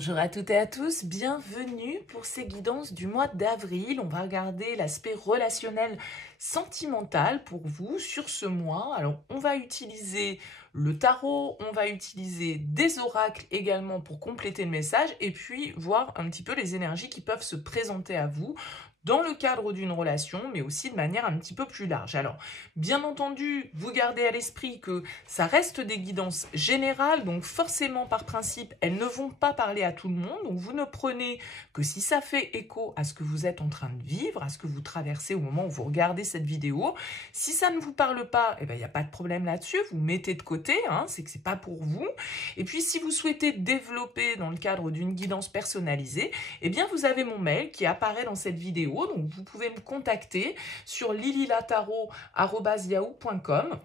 Bonjour à toutes et à tous, bienvenue pour ces guidances du mois d'avril. On va regarder l'aspect relationnel sentimental pour vous sur ce mois. Alors, on va utiliser le tarot, on va utiliser des oracles également pour compléter le message et puis voir un petit peu les énergies qui peuvent se présenter à vous dans le cadre d'une relation, mais aussi de manière un petit peu plus large. Alors, bien entendu, vous gardez à l'esprit que ça reste des guidances générales, donc forcément, par principe, elles ne vont pas parler à tout le monde, donc vous ne prenez que si ça fait écho à ce que vous êtes en train de vivre, à ce que vous traversez au moment où vous regardez cette vidéo. Si ça ne vous parle pas, eh ben, il n'y a pas de problème là-dessus, vous mettez de côté, hein, c'est que c'est pas pour vous. Et puis, si vous souhaitez développer dans le cadre d'une guidance personnalisée, eh bien, vous avez mon mail qui apparaît dans cette vidéo. Donc, vous pouvez me contacter sur lililataro@yahoo.com.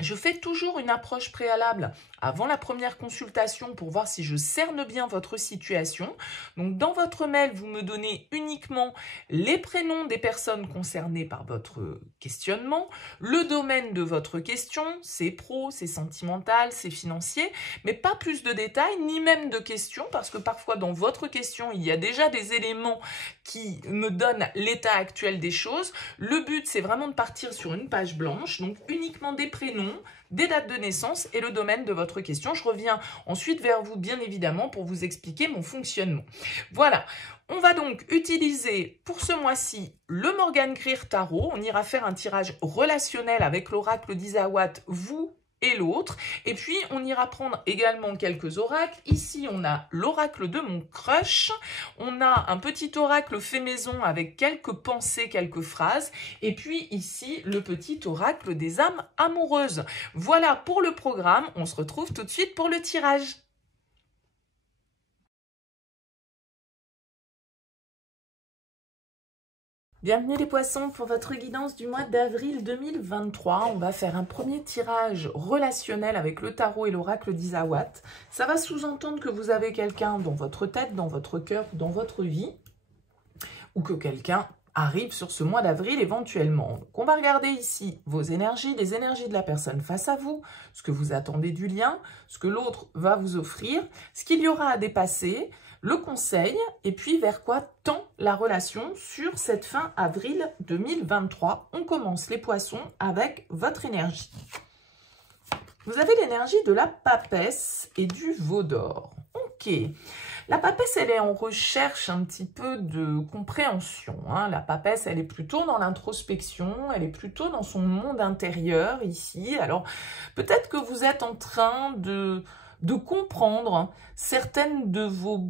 Je fais toujours une approche préalable avant la première consultation pour voir si je cerne bien votre situation. Donc, dans votre mail, vous me donnez uniquement les prénoms des personnes concernées par votre questionnement, le domaine de votre question, c'est pro, c'est sentimental, c'est financier, mais pas plus de détails, ni même de questions, parce que parfois, dans votre question, il y a déjà des éléments qui me donnent l'état actuel des choses. Le but, c'est vraiment de partir sur une page blanche, donc uniquement des prénoms, des dates de naissance et le domaine de votre question. Je reviens ensuite vers vous, bien évidemment, pour vous expliquer mon fonctionnement. Voilà, on va donc utiliser pour ce mois-ci le Morgan Greer Tarot. On ira faire un tirage relationnel avec l'oracle d'Isawat, vous et l'autre. Et puis, on ira prendre également quelques oracles. Ici, on a l'oracle de mon crush. On a un petit oracle fait maison avec quelques pensées, quelques phrases. Et puis, ici, le petit oracle des âmes amoureuses. Voilà pour le programme. On se retrouve tout de suite pour le tirage. Bienvenue les poissons pour votre guidance du mois d'avril 2023. On va faire un premier tirage relationnel avec le tarot et l'oracle d'Isawat. Ça va sous-entendre que vous avez quelqu'un dans votre tête, dans votre cœur, dans votre vie, ou que quelqu'un arrive sur ce mois d'avril éventuellement. Donc on va regarder ici vos énergies, les énergies de la personne face à vous, ce que vous attendez du lien, ce que l'autre va vous offrir, ce qu'il y aura à dépasser, le conseil, et puis vers quoi tend la relation sur cette fin avril 2023. On commence les poissons avec votre énergie. Vous avez l'énergie de la papesse et du veau d'or. Ok. La papesse, elle est en recherche un petit peu de compréhension. Hein. La papesse, elle est plutôt dans l'introspection, elle est plutôt dans son monde intérieur ici. Alors, peut-être que vous êtes en train de comprendre certains de vos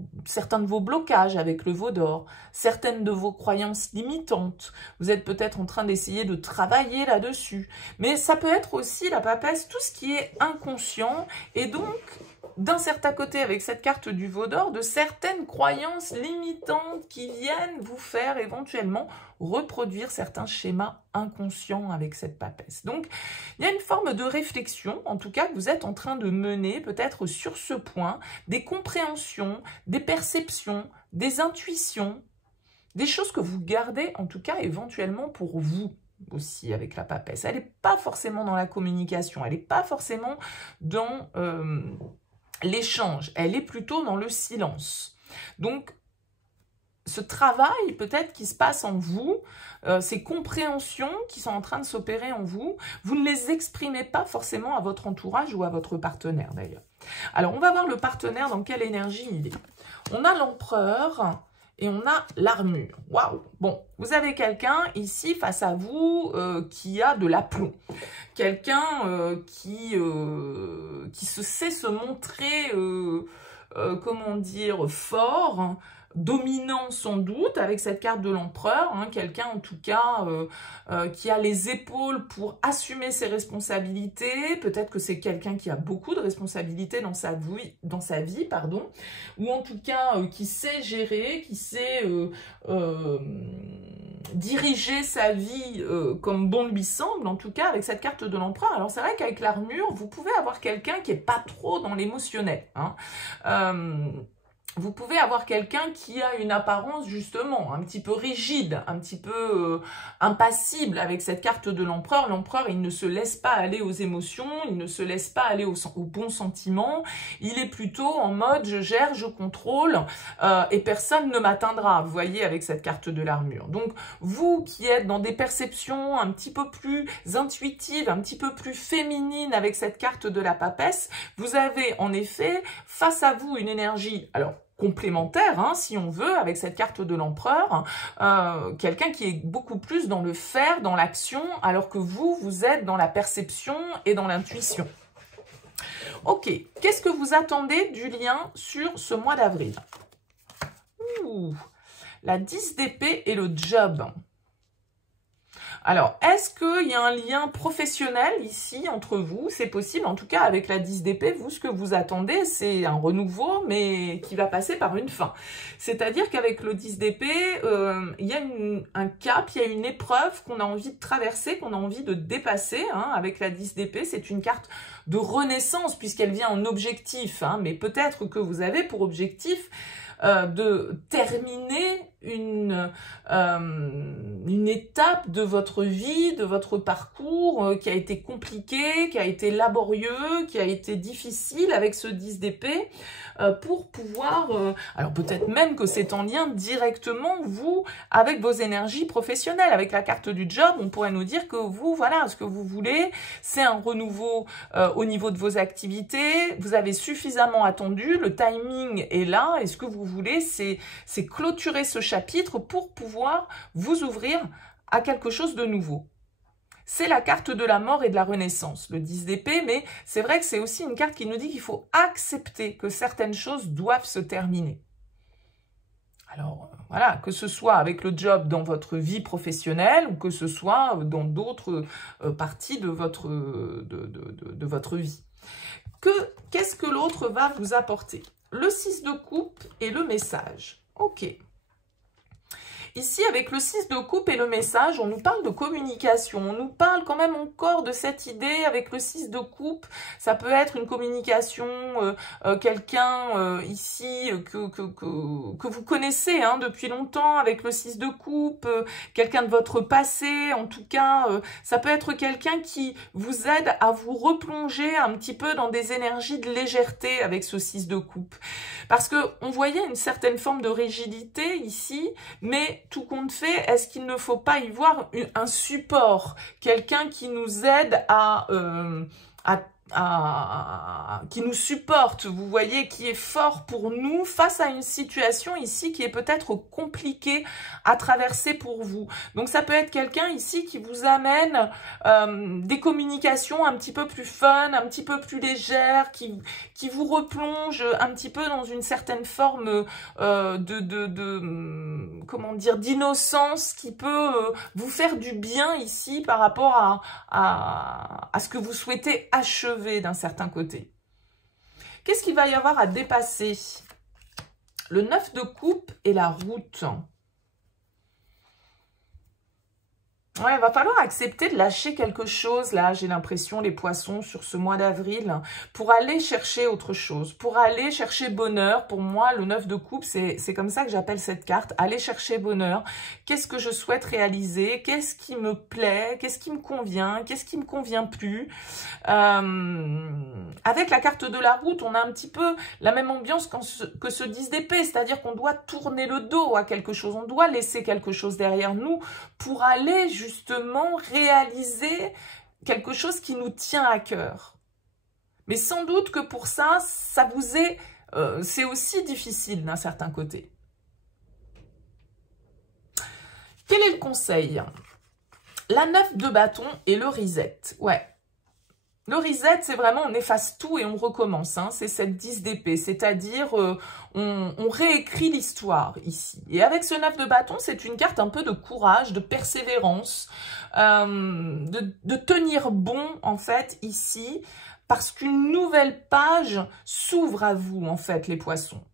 blocages avec le veau d'or, certaines de vos croyances limitantes. Vous êtes peut-être en train d'essayer de travailler là-dessus. Mais ça peut être aussi, la papesse, tout ce qui est inconscient et donc, d'un certain côté, avec cette carte du veau d'or, de certaines croyances limitantes qui viennent vous faire éventuellement reproduire certains schémas inconscients avec cette papesse. Donc, il y a une forme de réflexion, en tout cas, que vous êtes en train de mener, peut-être sur ce point, des compréhensions, des perceptions, des intuitions, des choses que vous gardez, en tout cas, éventuellement pour vous aussi avec la papesse. Elle n'est pas forcément dans la communication, elle n'est pas forcément dans l'échange, elle est plutôt dans le silence. Donc, ce travail peut-être qui se passe en vous, ces compréhensions qui sont en train de s'opérer en vous, vous ne les exprimez pas forcément à votre entourage ou à votre partenaire d'ailleurs. Alors, on va voir le partenaire dans quelle énergie il est. On a l'empereur et on a l'armure. Waouh! Bon, vous avez quelqu'un ici face à vous qui a de l'aplomb. Quelqu'un qui se sait se montrer, comment dire, fort, hein, dominant sans doute, avec cette carte de l'empereur, hein, quelqu'un en tout cas qui a les épaules pour assumer ses responsabilités, peut-être que c'est quelqu'un qui a beaucoup de responsabilités dans sa vie, pardon, ou en tout cas qui sait gérer, qui sait diriger sa vie comme bon lui semble, en tout cas avec cette carte de l'empereur. Alors c'est vrai qu'avec l'armure, vous pouvez avoir quelqu'un qui est pas trop dans l'émotionnel, hein. vous pouvez avoir quelqu'un qui a une apparence justement un petit peu rigide, un petit peu impassible avec cette carte de l'empereur. L'empereur, il ne se laisse pas aller aux émotions, il ne se laisse pas aller aux bons sentiments. Il est plutôt en mode je gère, je contrôle et personne ne m'atteindra, vous voyez, avec cette carte de l'armure. Donc vous qui êtes dans des perceptions un petit peu plus intuitives, un petit peu plus féminines avec cette carte de la papesse, vous avez en effet face à vous une énergie, alors complémentaire, hein, si on veut, avec cette carte de l'empereur, quelqu'un qui est beaucoup plus dans le faire, dans l'action, alors que vous êtes dans la perception et dans l'intuition. Ok, qu'est-ce que vous attendez du lien sur ce mois d'avril? La 10 d'épée et le job. Alors, est-ce qu'il y a un lien professionnel ici entre vous? C'est possible, en tout cas avec la 10 d'épée, vous, ce que vous attendez, c'est un renouveau, mais qui va passer par une fin. C'est-à-dire qu'avec le 10 d'épée, il y a un cap, il y a une épreuve qu'on a envie de traverser, qu'on a envie de dépasser. Hein. Avec la 10 d'épée, c'est une carte de renaissance, puisqu'elle vient en objectif. Hein. Mais peut-être que vous avez pour objectif de terminer une étape de votre vie, de votre parcours qui a été compliqué, qui a été laborieux, qui a été difficile avec ce 10 d'épée pour pouvoir, alors peut-être même que c'est en lien directement, vous, avec vos énergies professionnelles. Avec la carte du job, on pourrait nous dire que vous, voilà, ce que vous voulez, c'est un renouveau au niveau de vos activités, vous avez suffisamment attendu, le timing est là, et ce que vous voulez, c'est clôturer ce chapitre pour pouvoir vous ouvrir à quelque chose de nouveau. C'est la carte de la mort et de la renaissance, le 10 d'épée, mais c'est vrai que c'est aussi une carte qui nous dit qu'il faut accepter que certaines choses doivent se terminer. Alors, voilà, que ce soit avec le job dans votre vie professionnelle ou que ce soit dans d'autres parties de votre vie. Qu'est-ce que l'autre va vous apporter? Le 6 de coupe et le message. Ok. Ici, avec le 6 de coupe et le message, on nous parle de communication. On nous parle quand même encore de cette idée avec le 6 de coupe. Ça peut être une communication, quelqu'un ici que vous connaissez hein, depuis longtemps avec le 6 de coupe, quelqu'un de votre passé. En tout cas, ça peut être quelqu'un qui vous aide à vous replonger un petit peu dans des énergies de légèreté avec ce 6 de coupe. Parce qu'on voyait une certaine forme de rigidité ici, mais tout compte fait, est-ce qu'il ne faut pas y voir un support, quelqu'un qui nous aide qui nous supporte, vous voyez, qui est fort pour nous face à une situation ici qui est peut-être compliquée à traverser pour vous. Donc ça peut être quelqu'un ici qui vous amène des communications un petit peu plus fun, un petit peu plus légères, qui vous replonge un petit peu dans une certaine forme comment dire, d'innocence qui peut vous faire du bien ici par rapport à ce que vous souhaitez achever d'un certain côté. Qu'est-ce qu'il va y avoir à dépasser? Le 9 de coupe et la route. Ouais, il va falloir accepter de lâcher quelque chose, là, j'ai l'impression, les poissons, sur ce mois d'avril, pour aller chercher autre chose, pour aller chercher bonheur. Pour moi, le 9 de coupe, c'est comme ça que j'appelle cette carte, aller chercher bonheur. Qu'est-ce que je souhaite réaliser? Qu'est-ce qui me plaît? Qu'est-ce qui me convient? Qu'est-ce qui me convient plus? Avec la carte de la route, on a un petit peu la même ambiance que ce 10 d'épée, c'est-à-dire qu'on doit tourner le dos à quelque chose, on doit laisser quelque chose derrière nous pour aller justement réaliser quelque chose qui nous tient à cœur. Mais sans doute que pour ça, ça vous est, c'est aussi difficile d'un certain côté. Quel est le conseil? La 9 de bâton et le reset. Ouais. Le reset, c'est vraiment on efface tout et on recommence. Hein. C'est cette 10 d'épée, c'est-à-dire on réécrit l'histoire ici. Et avec ce 9 de bâton, c'est une carte un peu de courage, de persévérance, de tenir bon en fait ici, parce qu'une nouvelle page s'ouvre à vous en fait les poissons.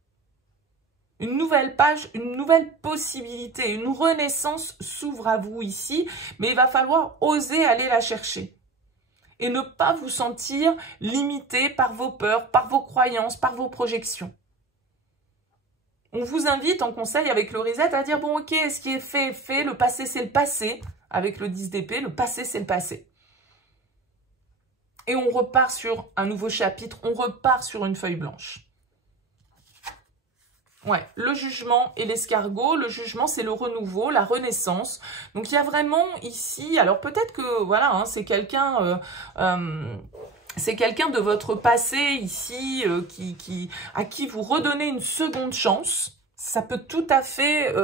Une nouvelle page, une nouvelle possibilité, une renaissance s'ouvre à vous ici, mais il va falloir oser aller la chercher. Et ne pas vous sentir limité par vos peurs, par vos croyances, par vos projections. On vous invite en conseil avec le reset à dire, bon ok, ce qui est fait est fait, le passé c'est le passé. Avec le 10 d'épée, le passé c'est le passé. Et on repart sur un nouveau chapitre, on repart sur une feuille blanche. Ouais, le jugement et l'escargot. Le jugement, c'est le renouveau, la renaissance. Donc, il y a vraiment ici... Alors, peut-être que, voilà, hein, c'est quelqu'un de votre passé ici à qui vous redonnez une seconde chance. Ça peut tout à fait...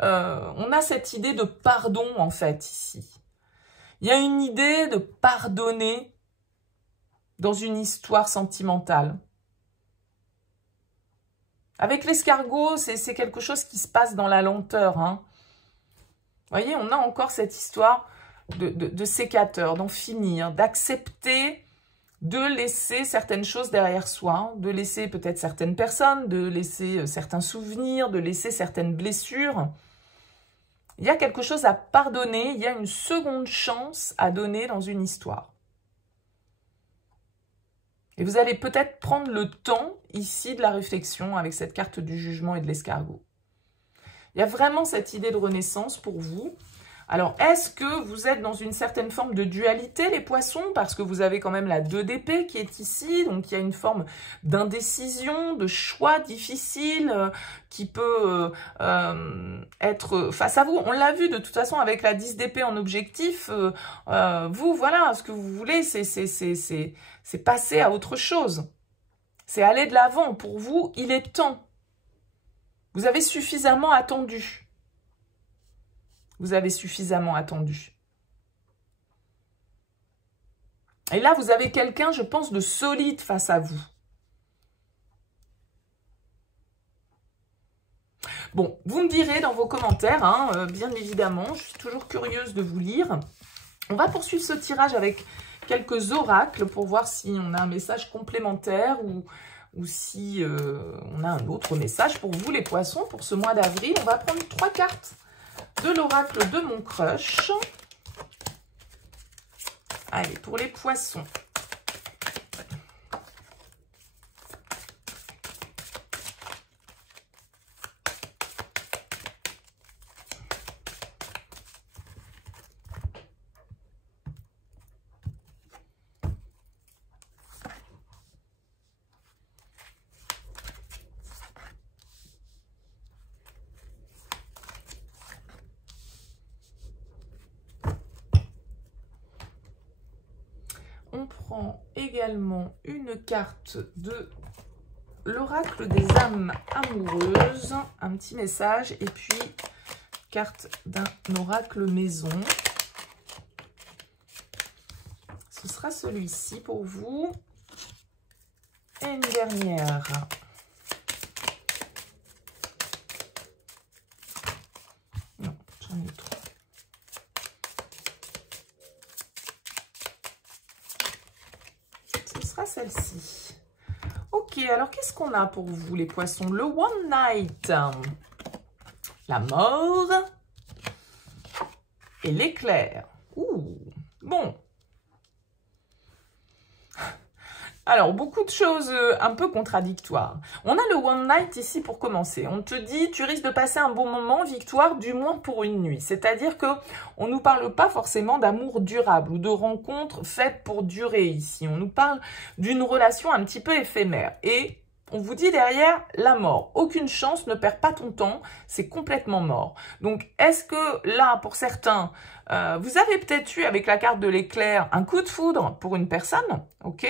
on a cette idée de pardon, en fait, ici. Il y a une idée de pardonner dans une histoire sentimentale. Avec l'escargot, c'est quelque chose qui se passe dans la lenteur. Hein. Vous voyez, on a encore cette histoire de sécateur, d'en finir, d'accepter de laisser certaines choses derrière soi, de laisser peut-être certaines personnes, de laisser certains souvenirs, de laisser certaines blessures. Il y a quelque chose à pardonner, il y a une seconde chance à donner dans une histoire. Et vous allez peut-être prendre le temps, ici, de la réflexion avec cette carte du jugement et de l'escargot. Il y a vraiment cette idée de renaissance pour vous. Alors, est-ce que vous êtes dans une certaine forme de dualité, les poissons? Parce que vous avez quand même la 2 d'épée qui est ici. Donc, il y a une forme d'indécision, de choix difficile qui peut être face à vous. On l'a vu de toute façon avec la 10 d'épée en objectif. Vous, voilà, ce que vous voulez, c'est passer à autre chose. C'est aller de l'avant. Pour vous, il est temps. Vous avez suffisamment attendu. Vous avez suffisamment attendu. Et là, vous avez quelqu'un, je pense, de solide face à vous. Bon, vous me direz dans vos commentaires, hein, bien évidemment, je suis toujours curieuse de vous lire. On va poursuivre ce tirage avec quelques oracles pour voir si on a un message complémentaire ou si on a un autre message pour vous, les poissons, pour ce mois d'avril. On va prendre 3 cartes de l'oracle de mon crush. Allez, pour les poissons. On prend également une carte de l'oracle des âmes amoureuses, un petit message, et puis carte d'un oracle maison. Ce sera celui-ci pour vous. Et une dernière. Non, j'en ai trop. Celle-ci. Ok, alors qu'est-ce qu'on a pour vous, les poissons? Le One Night, la mort et l'éclair. Ouh, bon. Alors, beaucoup de choses un peu contradictoires. On a le One Night ici pour commencer. On te dit, tu risques de passer un bon moment, victoire, du moins pour une nuit. C'est-à-dire qu'on ne nous parle pas forcément d'amour durable ou de rencontres faites pour durer ici. On nous parle d'une relation un petit peu éphémère. Et on vous dit derrière, la mort. Aucune chance, ne perds pas ton temps, c'est complètement mort. Donc, est-ce que là, pour certains, vous avez peut-être eu, avec la carte de l'éclair, un coup de foudre pour une personne, ok?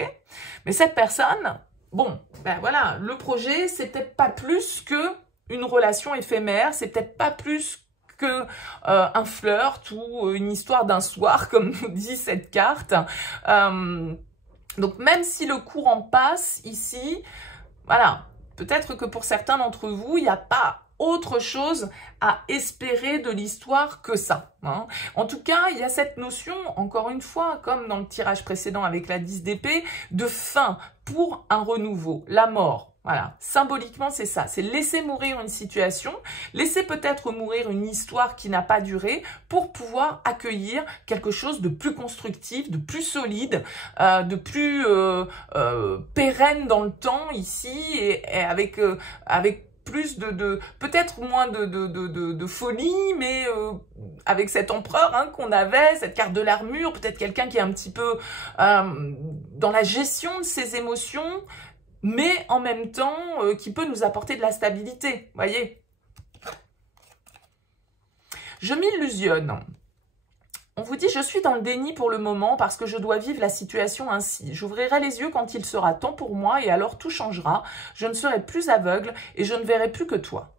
Mais cette personne, bon, ben voilà, le projet, c'est peut-être pas plus que une relation éphémère, c'est peut-être pas plus que un flirt ou une histoire d'un soir, comme nous dit cette carte. Donc, même si le courant passe ici, voilà, peut-être que pour certains d'entre vous, il n'y a pas autre chose à espérer de l'histoire que ça. Hein. En tout cas, il y a cette notion, encore une fois, comme dans le tirage précédent avec la 10 d'épée, de fin pour un renouveau, la mort. Voilà, symboliquement, c'est ça. C'est laisser mourir une situation, laisser peut-être mourir une histoire qui n'a pas duré pour pouvoir accueillir quelque chose de plus constructif, de plus solide, de plus pérenne dans le temps ici et avec plus peut-être moins de folie, mais avec cet empereur hein, qu'on avait, cette carte de l'armure, peut-être quelqu'un qui est un petit peu dans la gestion de ses émotions, mais en même temps qui peut nous apporter de la stabilité, voyez. Je m'illusionne. On vous dit, je suis dans le déni pour le moment parce que je dois vivre la situation ainsi. J'ouvrirai les yeux quand il sera temps pour moi et alors tout changera. Je ne serai plus aveugle et je ne verrai plus que toi.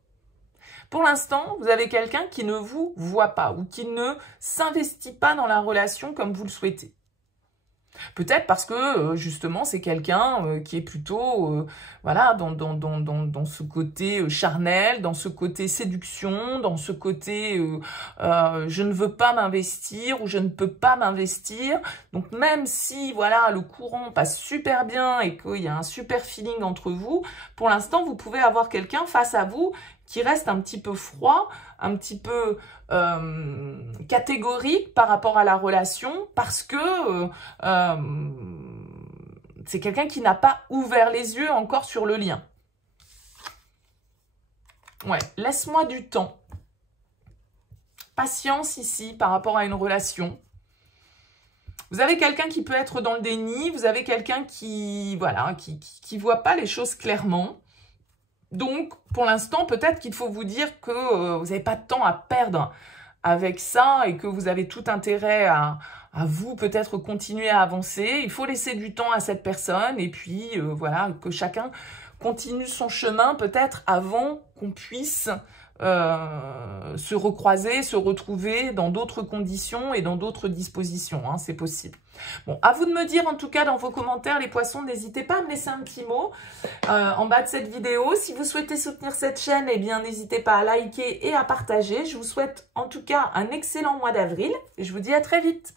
Pour l'instant, vous avez quelqu'un qui ne vous voit pas ou qui ne s'investit pas dans la relation comme vous le souhaitez. Peut-être parce que, justement, c'est quelqu'un qui est plutôt, voilà, dans ce côté charnel, dans ce côté séduction, dans ce côté je ne veux pas m'investir ou je ne peux pas m'investir. Donc, même si, voilà, le courant passe super bien et qu'il y a un super feeling entre vous, pour l'instant, vous pouvez avoir quelqu'un face à vous qui reste un petit peu froid, un petit peu catégorique par rapport à la relation, parce que c'est quelqu'un qui n'a pas ouvert les yeux encore sur le lien. Ouais, laisse-moi du temps. Patience ici par rapport à une relation. Vous avez quelqu'un qui peut être dans le déni, vous avez quelqu'un qui, voilà, qui voit pas les choses clairement. Donc, pour l'instant, peut-être qu'il faut vous dire que vous n'avez pas de temps à perdre avec ça et que vous avez tout intérêt à vous peut-être continuer à avancer. Il faut laisser du temps à cette personne et puis voilà, que chacun continue son chemin peut-être avant qu'on puisse se recroiser, se retrouver dans d'autres conditions et dans d'autres dispositions, hein, c'est possible. Bon, à vous de me dire en tout cas dans vos commentaires les poissons, n'hésitez pas à me laisser un petit mot en bas de cette vidéo. Si vous souhaitez soutenir cette chaîne, eh bien n'hésitez pas à liker et à partager. Je vous souhaite en tout cas un excellent mois d'avril et je vous dis à très vite.